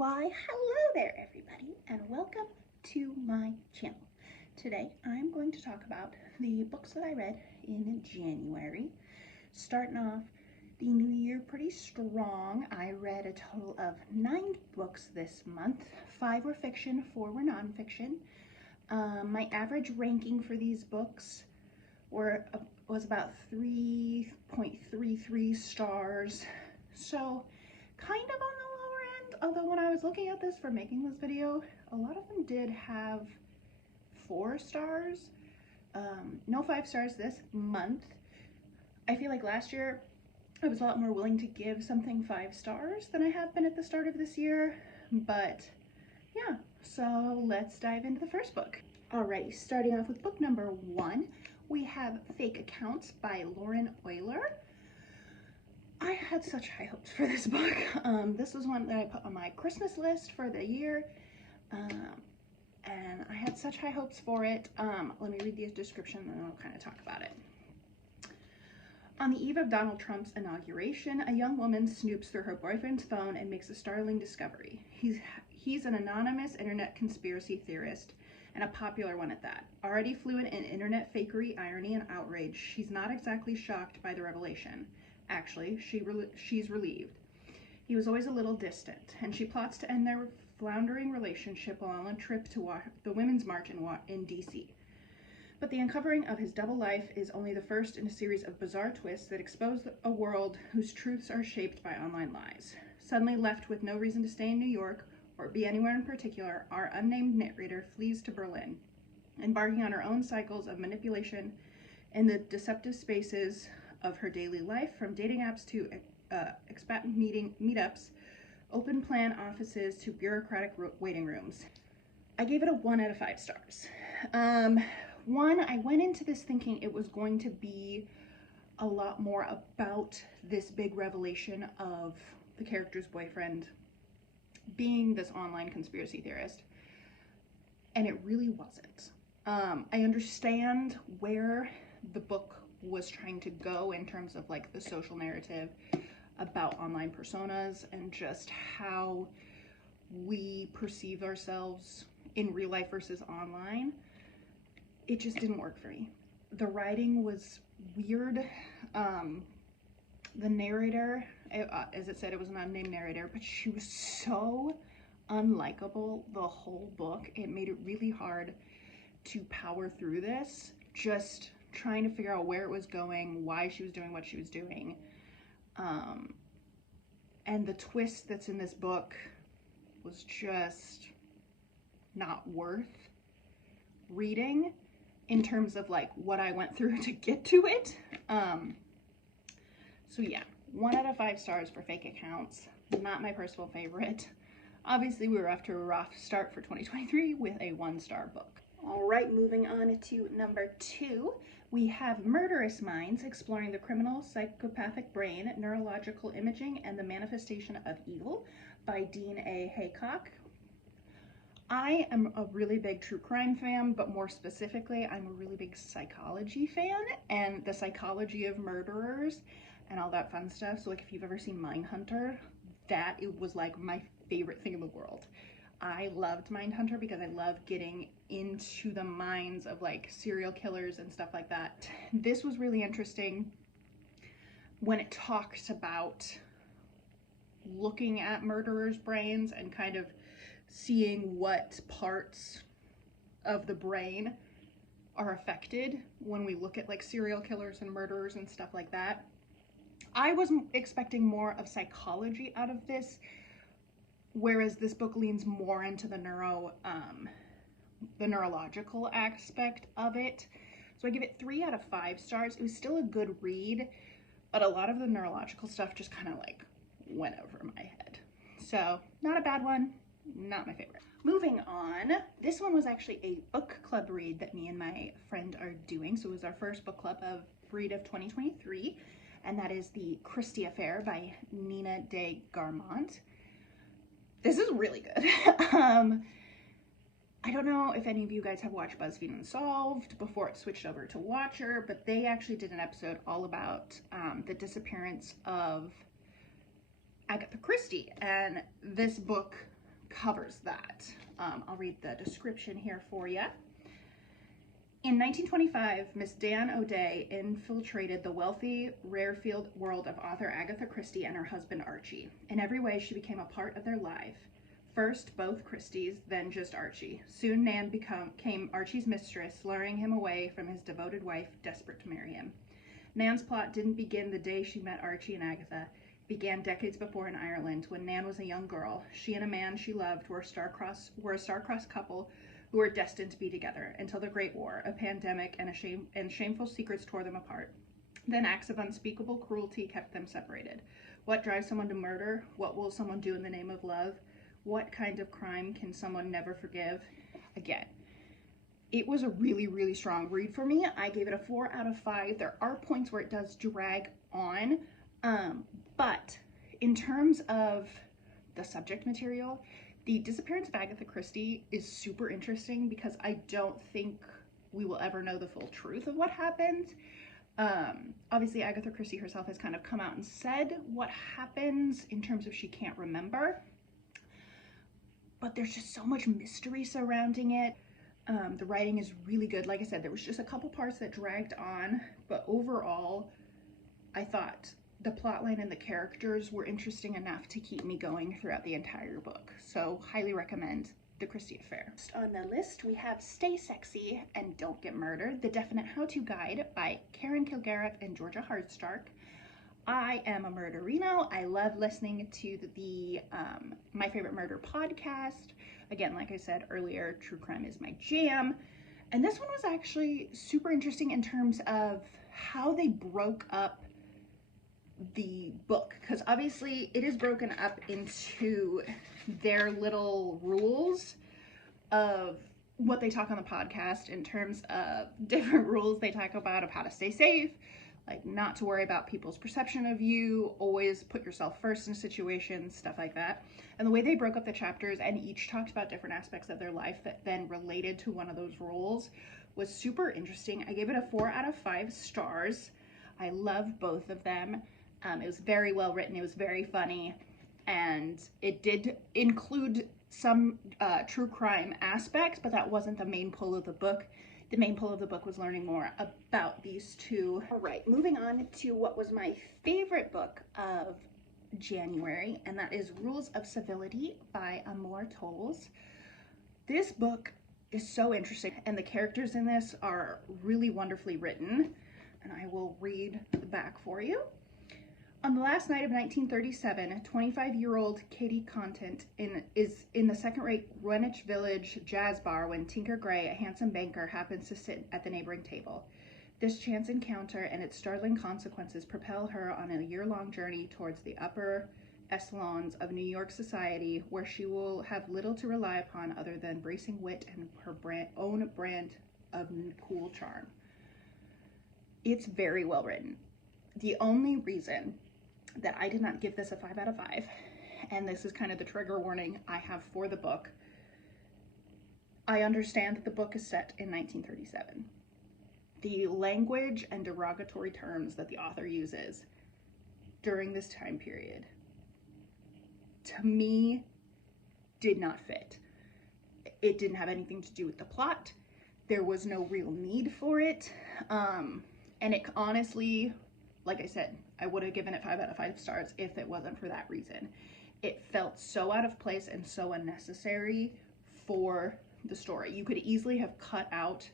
Why, hello there everybody, and welcome to my channel. Today I'm going to talk about the books that I read in January. Starting off the new year pretty strong. I read a total of 9 books this month. 5 were fiction, 4 were nonfiction. My average ranking for these books was about 3.33 stars, so kind of on the lower end, although when I was looking at this for making this video, a lot of them did have 4 stars. No 5 stars this month. I feel like last year I was a lot more willing to give something 5 stars than I have been at the start of this year, but yeah, so let's dive into the first book. Alrighty, starting off with book number 1, we have Fake Accounts by Lauren Euler. I had such high hopes for this book. This was one that I put on my Christmas list for the year, and I had such high hopes for it. Let me read the description and then I'll kind of talk about it. On the eve of Donald Trump's inauguration, a young woman snoops through her boyfriend's phone and makes a startling discovery. He's an anonymous internet conspiracy theorist, and a popular one at that. Already fluent in internet fakery, irony, and outrage, she's not exactly shocked by the revelation. Actually, she's relieved. He was always a little distant, and she plots to end their floundering relationship while on a trip to the Women's March in D.C. But the uncovering of his double life is only the first in a series of bizarre twists that expose a world whose truths are shaped by online lies. Suddenly left with no reason to stay in New York or be anywhere in particular, our unnamed narrator flees to Berlin, embarking on her own cycles of manipulation in the deceptive spaces of her daily life, from dating apps to expat meetups, open plan offices to bureaucratic waiting rooms. I gave it a 1 out of 5 stars. I went into this thinking it was going to be a lot more about this big revelation of the character's boyfriend being this online conspiracy theorist, and it really wasn't. I understand where the book was trying to go in terms of like the social narrative about online personas and just how we perceive ourselves in real life versus online. It just didn't work for me. The writing was weird. The narrator, as it said, it was an unnamed narrator, but she was so unlikable the whole book. It made it really hard to power through this, just trying to figure out where it was going, why she was doing what she was doing. And the twist that's in this book was just not worth reading in terms of like what I went through to get to it. So yeah, 1 out of 5 stars for Fake Accounts. Not my personal favorite. Obviously, we were off to a rough start for 2023 with a 1-star book. All right, moving on to number 2, we have Murderous Minds, Exploring the Criminal Psychopathic Brain, Neurological Imaging, and the Manifestation of Evil by Dean A. Haycock. I am a really big true crime fan, but more specifically, I'm a really big psychology fan and the psychology of murderers and all that fun stuff. So like if you've ever seen Mindhunter, it was like my favorite thing in the world. I loved Mindhunter because I love getting into the minds of like serial killers and stuff like that. This was really interesting when it talks about looking at murderers' brains and kind of seeing what parts of the brain are affected when we look at like serial killers and murderers and stuff like that. I was expecting more of psychology out of this, whereas this book leans more into the neurological aspect of it. So I give it 3 out of 5 stars. It was still a good read, but a lot of the neurological stuff just kind of like went over my head. So not a bad one, not my favorite. Moving on, this one was actually a book club read that me and my friend are doing. So it was our first book club of read of 2023, and that is The Christie Affair by Nina de Garmont. This is really good. I don't know if any of you guys have watched BuzzFeed Unsolved before it switched over to Watcher, but they actually did an episode all about the disappearance of Agatha Christie, and this book covers that. I'll read the description here for you. In 1925, Miss Dan O'Day infiltrated the wealthy Rarefield world of author Agatha Christie and her husband Archie. In every way, she became a part of their life. First, both Christies, then just Archie. Soon, Nan became Archie's mistress, luring him away from his devoted wife, desperate to marry him. Nan's plot didn't begin the day she met Archie and Agatha. It began decades before in Ireland, when Nan was a young girl. She and a man she loved were a star-crossed couple who were destined to be together until the Great War. A pandemic and shameful secrets tore them apart. Then acts of unspeakable cruelty kept them separated. What drives someone to murder? What will someone do in the name of love? What kind of crime can someone never forgive? Again, it was a really, really strong read for me. I gave it a 4 out of 5. There are points where it does drag on, but in terms of the subject material, the disappearance of Agatha Christie is super interesting because I don't think we will ever know the full truth of what happened. Obviously, Agatha Christie herself has kind of come out and said what happens in terms of she can't remember, but there's just so much mystery surrounding it. The writing is really good. Like I said, there was just a couple parts that dragged on, but overall, I thought the plotline and the characters were interesting enough to keep me going throughout the entire book. So highly recommend The Christie Affair. Next on the list, we have Stay Sexy and Don't Get Murdered, the Definite How-To Guide by Karen Kilgariff and Georgia Hardstark. I am a murderino. I love listening to the My Favorite Murder podcast. Again, like I said earlier, true crime is my jam. And this one was actually super interesting in terms of how they broke up the book, because obviously it is broken up into their little rules of what they talk on the podcast in terms of different rules they talk about of how to stay safe, like not to worry about people's perception of you, always put yourself first in situations, stuff like that. And the way they broke up the chapters and each talked about different aspects of their life that then related to one of those rules was super interesting. I gave it a 4 out of 5 stars. I love both of them. It was very well written, it was very funny, and it did include some true crime aspects, but that wasn't the main pull of the book. The main pull of the book was learning more about these two. All right, moving on to what was my favorite book of January, and that is Rules of Civility by Amor Towles. This book is so interesting, and the characters in this are really wonderfully written, and I will read the back for you. On the last night of 1937, 25-year-old Katie Contant is in the second-rate Greenwich Village jazz bar when Tinker Gray, a handsome banker, happens to sit at the neighboring table. This chance encounter and its startling consequences propel her on a year-long journey towards the upper echelons of New York society, where she will have little to rely upon other than bracing wit and her own brand of cool charm. It's very well written. The only reason that I did not give this a 5 out of 5, and this is kind of the trigger warning I have for the book, I understand that the book is set in 1937. The language and derogatory terms that the author uses during this time period, to me, did not fit. It didn't have anything to do with the plot. There was no real need for it. And it honestly, like I said, I would have given it 5 out of 5 stars if it wasn't for that reason. It felt so out of place and so unnecessary for the story. You could easily have cut out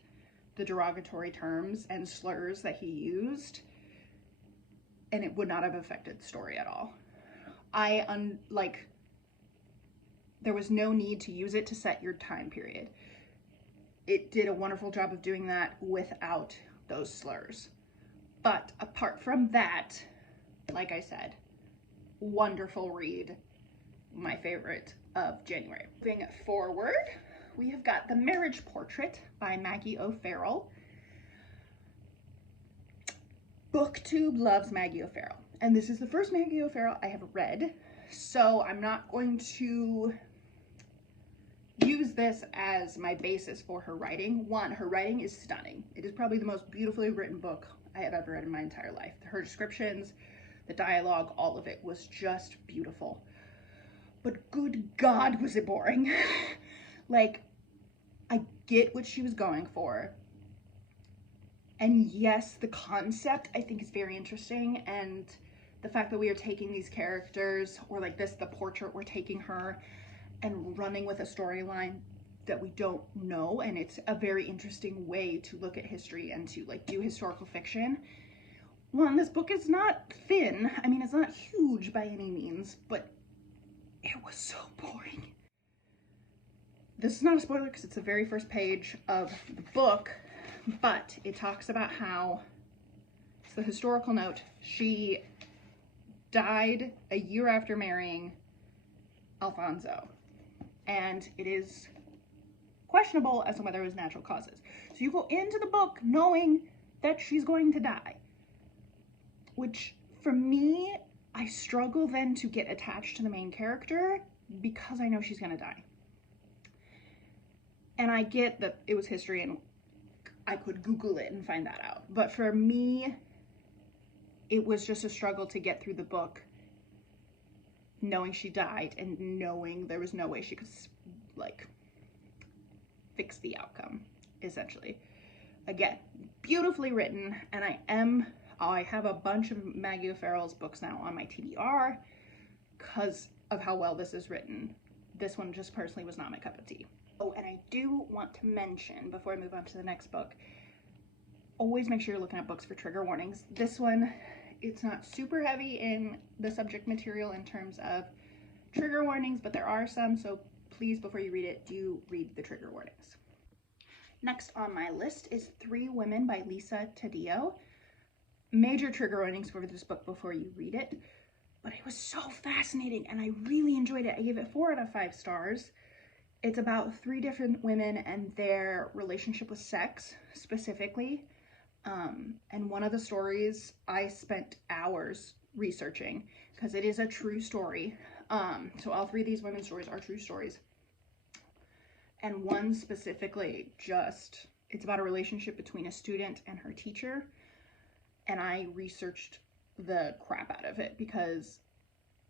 the derogatory terms and slurs that he used, and it would not have affected the story at all. There was no need to use it to set your time period. It did a wonderful job of doing that without those slurs. But apart from that, like I said, wonderful read, my favorite of January. Moving forward, we have got The Marriage Portrait by Maggie O'Farrell. BookTube loves Maggie O'Farrell, and this is the first Maggie O'Farrell I have read, so I'm not going to use this as my basis for her writing. One, her writing is stunning. It is probably the most beautifully written book I have ever read in my entire life. Her descriptions, the dialogue, all of it was just beautiful. but good God, was it boring. Like, I get what she was going for. And yes, the concept I think is very interesting, and the fact that we are taking these characters, or like this, the portrait, we're taking her and running with a storyline that we don't know, and it's a very interesting way to look at history and to like do historical fiction. One, this book is not thin. I mean, it's not huge by any means, but it was so boring. This is not a spoiler because it's the very first page of the book, but it talks about how, it's the historical note, she died a year after marrying Alfonso, and it is questionable as to whether it was natural causes. So you go into the book knowing that she's going to die, which for me, I struggle then to get attached to the main character because I know she's gonna die. And I get that it was history and I could Google it and find that out. But for me, it was just a struggle to get through the book knowing she died and knowing there was no way she could like fix the outcome, essentially. Again, beautifully written, and I have a bunch of Maggie O'Farrell's books now on my TBR because of how well this is written. This one just personally was not my cup of tea. Oh, and I do want to mention, before I move on to the next book, always make sure you're looking at books for trigger warnings. This one, it's not super heavy in the subject material in terms of trigger warnings, but there are some, so please, before you read it, do read the trigger warnings. Next on my list is Three Women by Lisa Taddeo. Major trigger warnings for this book before you read it, but it was so fascinating and I really enjoyed it. I gave it 4 out of 5 stars. It's about 3 different women and their relationship with sex, specifically. And one of the stories I spent hours researching because it is a true story. So all 3 of these women's stories are true stories. And one specifically it's about a relationship between a student and her teacher. And I researched the crap out of it because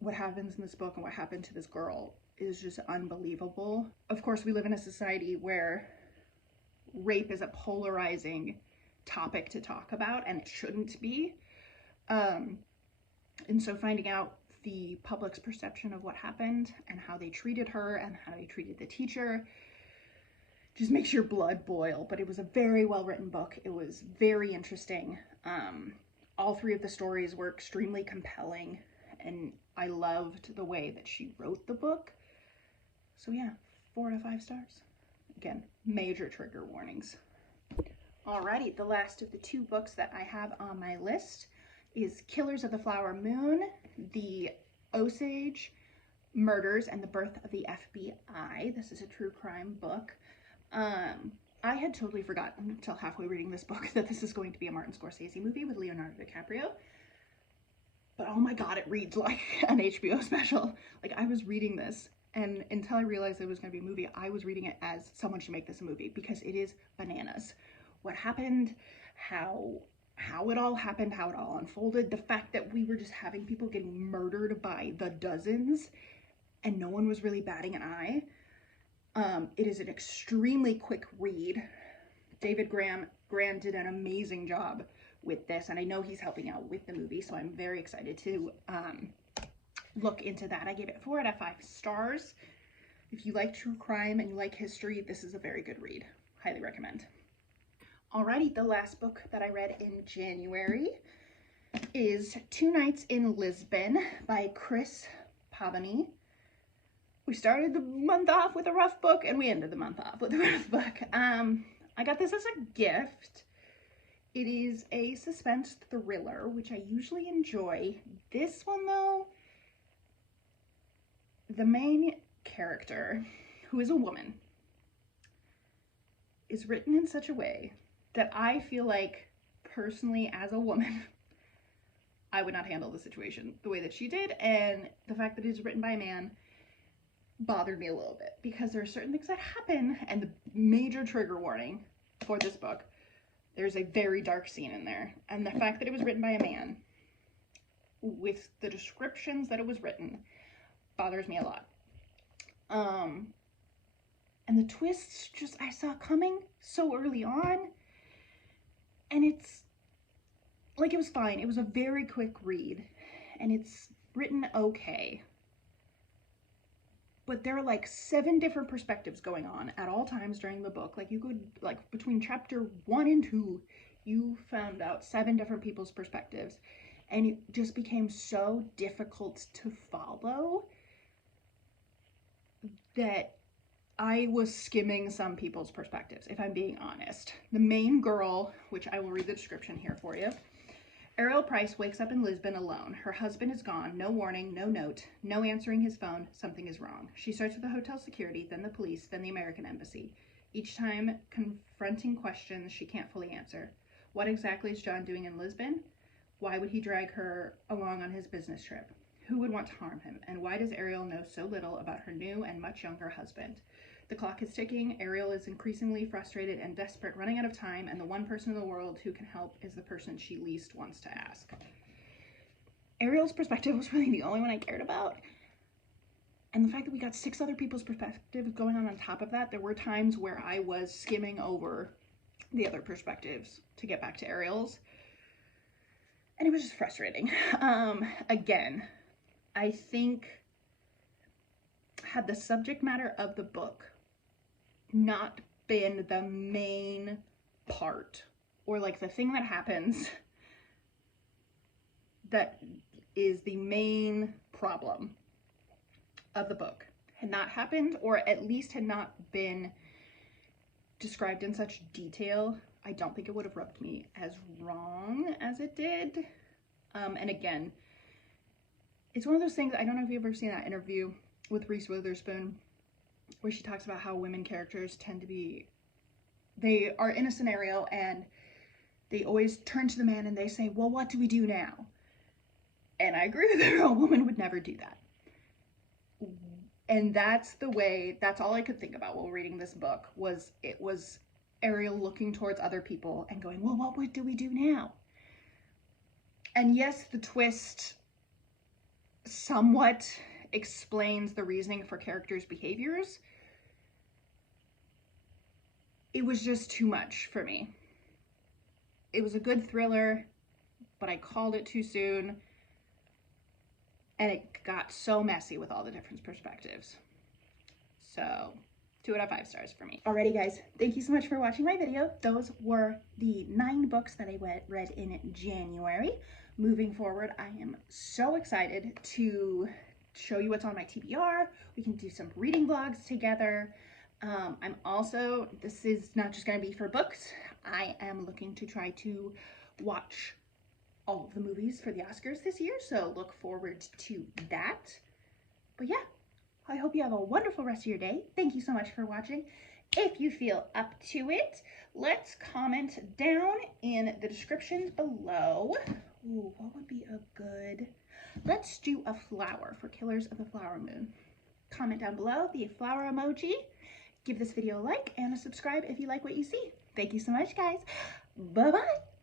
what happens in this book and what happened to this girl is just unbelievable. Of course, we live in a society where rape is a polarizing topic to talk about, and it shouldn't be. And so finding out the public's perception of what happened and how they treated her and how they treated the teacher just makes your blood boil. But it was a very well written book. It was very interesting. All 3 of the stories were extremely compelling, and I loved the way that she wrote the book. So yeah, 4 out of 5 stars. Again, major trigger warnings. Alrighty, the last of the 2 books that I have on my list is Killers of the Flower Moon, the Osage Murders and the Birth of the FBI. This is a true crime book. I had totally forgotten until halfway reading this book that this is going to be a Martin Scorsese movie with Leonardo DiCaprio. But oh my God, it reads like an HBO special. Like, I was reading this, and until I realized it was going to be a movie, I was reading it as someone should make this a movie because it is bananas. What happened, how it all happened, how it all unfolded, the fact that we were just having people getting murdered by the dozens and no one was really batting an eye. It is an extremely quick read. David Grant did an amazing job with this, and I know he's helping out with the movie, so I'm very excited to look into that. I gave it 4 out of 5 stars. If you like true crime and you like history, this is a very good read. Highly recommend. Alrighty, the last book that I read in January is 2 Nights in Lisbon by Chris Pavani. We started the month off with a rough book and we ended the month off with a rough book. I got this as a gift. It is a suspense thriller, which I usually enjoy. This one though, the main character, who is a woman, is written in such a way that I feel like, personally, as a woman, I would not handle the situation the way that she did, and the fact that it is written by a man bothered me a little bit because there are certain things that happen, and the major trigger warning for this book, there's a very dark scene in there, and the fact that it was written by a man with the descriptions that it was written bothers me a lot. And the twists just I saw coming so early on, and it's like, it was fine. It was a very quick read, and it's written okay. But there are like 7 different perspectives going on at all times during the book. Like, you could, like, between chapter 1 and 2, you found out 7 different people's perspectives, and it just became so difficult to follow that I was skimming some people's perspectives, if I'm being honest. The main girl, which I will read the description here for you. Ariel Price wakes up in Lisbon alone. Her husband is gone, no warning, no note, no answering his phone. Something is wrong. She starts with the hotel security, then the police, then the American embassy. Each time confronting questions she can't fully answer. What exactly is John doing in Lisbon? Why would he drag her along on his business trip? Who would want to harm him? And why does Ariel know so little about her new and much younger husband? The clock is ticking. Ariel is increasingly frustrated and desperate, running out of time, and the one person in the world who can help is the person she least wants to ask. Ariel's perspective was really the only one I cared about. And the fact that we got 6 other people's perspectives going on top of that, there were times where I was skimming over the other perspectives to get back to Ariel's. And it was just frustrating. Again, I think had the subject matter of the book not been the main part, or like the thing that happens that is the main problem of the book, had not happened, or at least had not been described in such detail, I don't think it would have rubbed me as wrong as it did. And again, it's one of those things, I don't know if you've ever seen that interview with Reese Witherspoon, where she talks about how women characters tend to be, they are in a scenario and they always turn to the man and they say, well, what do we do now? And I agree with her, a woman would never do that. And that's all I could think about while reading this book, was it was Ariel looking towards other people and going, well, what do we do now? And yes, the twist somewhat explains the reasoning for characters' behaviors. It was just too much for me. It was a good thriller, but I called it too soon, and it got so messy with all the different perspectives. So 2 out of 5 stars for me. Alrighty guys, thank you so much for watching my video. Those were the 9 books that I read in January. Moving forward, I am so excited to show you what's on my TBR. We can do some reading vlogs together. I'm also, this is not just going to be for books, I am looking to try to watch all of the movies for the Oscars this year, so look forward to that. But yeah, I hope you have a wonderful rest of your day. Thank you so much for watching. If you feel up to it, let's comment down in the description below. Ooh, what would be a good, let's do a flower for Killers of the Flower Moon. Comment down below the flower emoji. Give this video a like and a subscribe if you like what you see. Thank you so much, guys. Bye-bye.